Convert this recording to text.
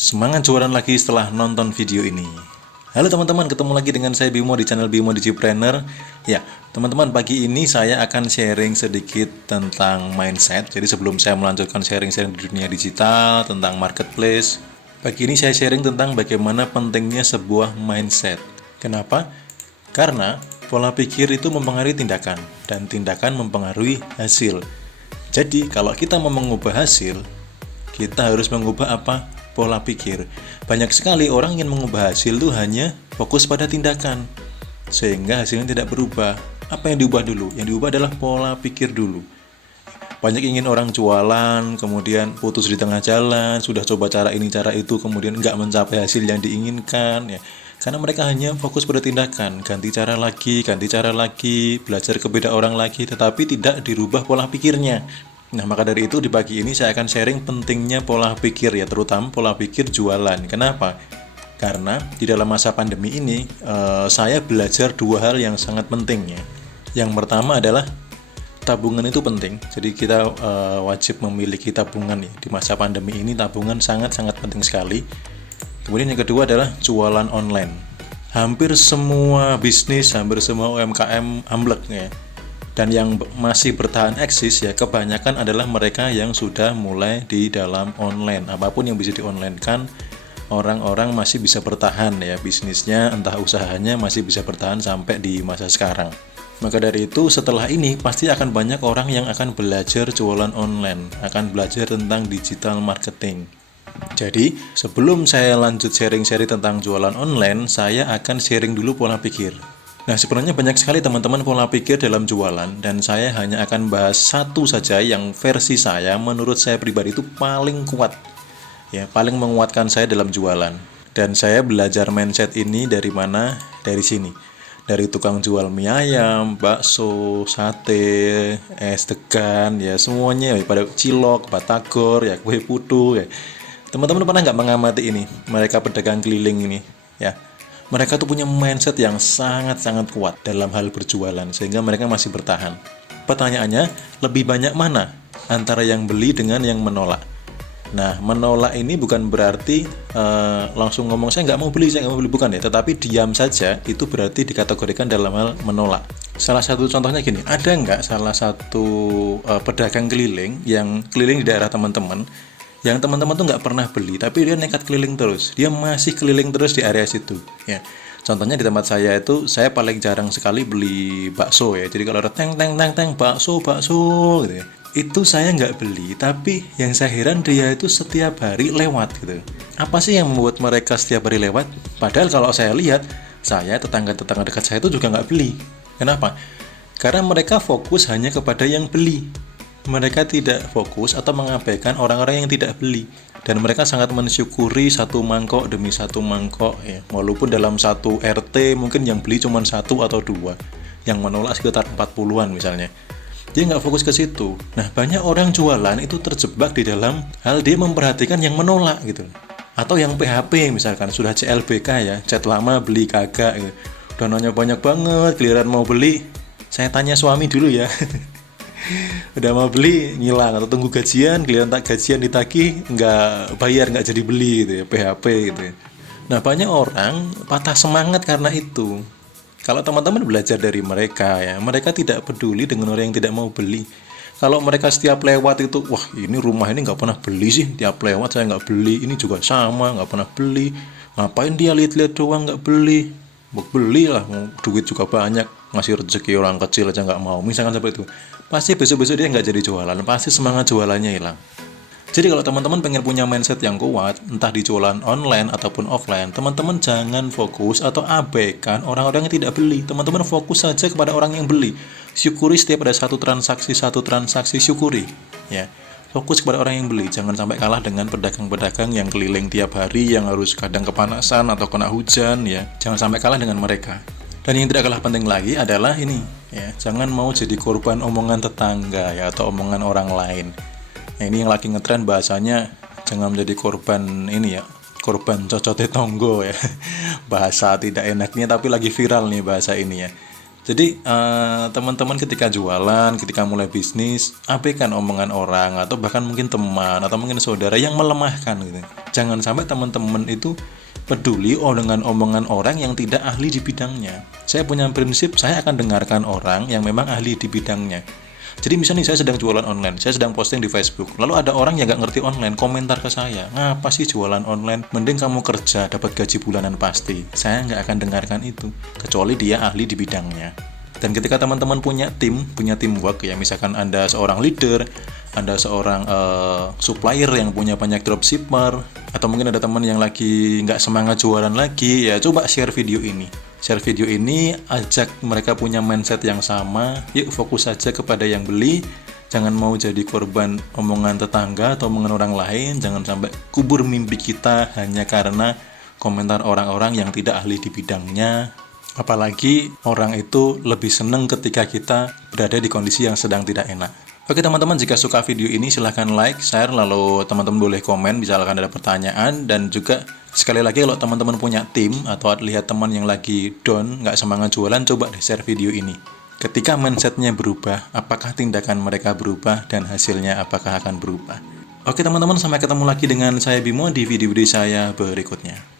Semangat jualan lagi setelah nonton video ini. Halo teman-teman, ketemu lagi dengan saya Bimo di channel Bimo Digipreneur. Ya, teman-teman, pagi ini saya akan sharing sedikit tentang mindset. Jadi sebelum saya melanjutkan sharing-sharing di dunia digital tentang marketplace, pagi ini saya sharing tentang bagaimana pentingnya sebuah mindset. Kenapa? Karena pola pikir itu mempengaruhi tindakan, dan tindakan mempengaruhi hasil. Jadi, kalau kita mau mengubah hasil, kita harus mengubah apa? Pola pikir. Banyak sekali orang ingin mengubah hasil itu hanya fokus pada tindakan, sehingga hasilnya tidak berubah. Apa yang diubah dulu? Yang diubah adalah pola pikir dulu. Banyak ingin orang jualan, kemudian putus di tengah jalan, sudah coba cara ini, cara itu, kemudian nggak mencapai hasil yang diinginkan, ya. Karena mereka hanya fokus pada tindakan, ganti cara lagi, belajar ke beda orang lagi, tetapi tidak dirubah pola pikirnya. Nah, maka dari itu di pagi ini saya akan sharing pentingnya pola pikir, ya, terutama pola pikir jualan. Kenapa? Karena di dalam masa pandemi ini saya belajar dua hal yang sangat penting, ya. Yang pertama adalah tabungan itu penting. Jadi kita wajib memiliki tabungan, ya. Di masa pandemi ini tabungan sangat-sangat penting sekali. Kemudian yang kedua adalah jualan online. Hampir semua bisnis, hampir semua UMKM amblek, ya. Dan yang masih bertahan eksis, ya, kebanyakan adalah mereka yang sudah mulai di dalam online. Apapun yang bisa di online kan, orang-orang masih bisa bertahan, ya, bisnisnya, entah usahanya masih bisa bertahan sampai di masa sekarang. Maka dari itu setelah ini pasti akan banyak orang yang akan belajar jualan online, akan belajar tentang digital marketing. Jadi sebelum saya lanjut sharing-sharing tentang jualan online, saya akan sharing dulu pola pikir. Nah, sebenarnya banyak sekali teman-teman pola pikir dalam jualan, dan saya hanya akan bahas satu saja yang versi saya, menurut saya pribadi itu paling kuat, ya, paling menguatkan saya dalam jualan. Dan saya belajar mindset ini dari mana? Dari sini, dari tukang jual mie ayam, bakso, sate, es degan, ya, semuanya, ya, pada cilok, batagor, ya, kue putu, ya. Teman-teman pernah nggak mengamati ini, mereka pedagang keliling ini, ya? Mereka tuh punya mindset yang sangat-sangat kuat dalam hal berjualan, sehingga mereka masih bertahan. Pertanyaannya, lebih banyak mana antara yang beli dengan yang menolak? Nah, menolak ini bukan berarti langsung ngomong saya nggak mau beli, bukan, ya. Tetapi diam saja itu berarti dikategorikan dalam hal menolak. Salah satu contohnya gini, ada nggak salah satu pedagang keliling yang keliling di daerah teman-teman, yang teman-teman tuh nggak pernah beli, tapi dia nekat keliling terus, dia masih keliling terus di area situ, ya. Contohnya di tempat saya itu, saya paling jarang sekali beli bakso, ya. Jadi kalau ada teng bakso gitu, ya, itu saya nggak beli. Tapi yang saya heran, dia itu setiap hari lewat gitu. Apa sih yang membuat mereka setiap hari lewat? Padahal kalau saya lihat, tetangga-tetangga dekat saya itu juga nggak beli. Kenapa? Karena mereka fokus hanya kepada yang beli. Mereka tidak fokus atau mengabaikan orang-orang yang tidak beli, dan mereka sangat mensyukuri satu mangkok demi satu mangkok, ya. Walaupun dalam satu RT mungkin yang beli cuma satu atau dua, yang menolak sekitar 40-an misalnya. Dia nggak fokus ke situ. Nah, banyak orang jualan itu terjebak di dalam hal dia memperhatikan yang menolak gitu, atau yang PHP misalkan sudah CLBK, ya, chat lama beli kagak gitu. Dananya banyak banget, giliran mau beli saya tanya suami dulu, ya. Udah mau beli ngilang, atau tunggu gajian, giliran tak gajian ditagih nggak bayar, nggak jadi beli gitu, ya, PHP gitu, ya. Nah, banyak orang patah semangat karena itu. Kalau teman-teman belajar dari mereka, ya, mereka tidak peduli dengan orang yang tidak mau beli. Kalau mereka setiap lewat itu, wah, ini rumah ini nggak pernah beli sih, tiap lewat saya nggak beli, ini juga sama nggak pernah beli, ngapain dia lihat-lihat doang nggak beli, belilah, duit juga banyak, ngasih rezeki orang kecil aja nggak mau, misalkan seperti itu. Pasti besok-besok dia nggak jadi jualan, pasti semangat jualannya hilang. Jadi kalau teman-teman pengen punya mindset yang kuat, entah di jualan online ataupun offline, teman-teman jangan fokus atau abaikan orang-orang yang tidak beli. Teman-teman fokus saja kepada orang yang beli. Syukuri setiap ada satu transaksi syukuri, ya. Fokus kepada orang yang beli, jangan sampai kalah dengan pedagang-pedagang yang keliling tiap hari, yang harus kadang kepanasan atau kena hujan, ya. Jangan sampai kalah dengan mereka. Dan yang tidak kalah penting lagi adalah ini, ya, jangan mau jadi korban omongan tetangga, ya, atau omongan orang lain. Nah, ini yang lagi ngetren bahasanya, jangan menjadi korban ini, ya, korban cocote tonggo, ya. Bahasa tidak enaknya tapi lagi viral nih bahasa ini, ya. Jadi teman-teman ketika jualan, ketika mulai bisnis, abaikan omongan orang atau bahkan mungkin teman atau mungkin saudara yang melemahkan gitu. Jangan sampai teman-teman itu peduli dengan omongan orang yang tidak ahli di bidangnya. Saya punya prinsip, saya akan dengarkan orang yang memang ahli di bidangnya. Jadi misalnya saya sedang jualan online, saya sedang posting di Facebook, lalu ada orang yang nggak ngerti online, komentar ke saya, ngapa sih jualan online? Mending kamu kerja, dapat gaji bulanan pasti. Saya nggak akan dengarkan itu, kecuali dia ahli di bidangnya. Dan ketika teman-teman punya tim, punya teamwork ya, misalkan Anda seorang leader, Anda seorang supplier yang punya banyak dropshipper, atau mungkin ada teman yang lagi nggak semangat jualan lagi, ya coba share video ini. Share video ini, ajak mereka punya mindset yang sama, yuk fokus saja kepada yang beli, jangan mau jadi korban omongan tetangga atau omongan orang lain, jangan sampai kubur mimpi kita hanya karena komentar orang-orang yang tidak ahli di bidangnya. Apalagi orang itu lebih seneng ketika kita berada di kondisi yang sedang tidak enak. Oke teman-teman, jika suka video ini silahkan like, share, lalu teman-teman boleh komen misalkan ada pertanyaan. Dan juga sekali lagi kalau teman-teman punya tim atau lihat teman yang lagi down, nggak semangat jualan, coba deh share video ini. Ketika mindsetnya berubah, apakah tindakan mereka berubah dan hasilnya apakah akan berubah. Oke teman-teman, sampai ketemu lagi dengan saya Bimo di video-video saya berikutnya.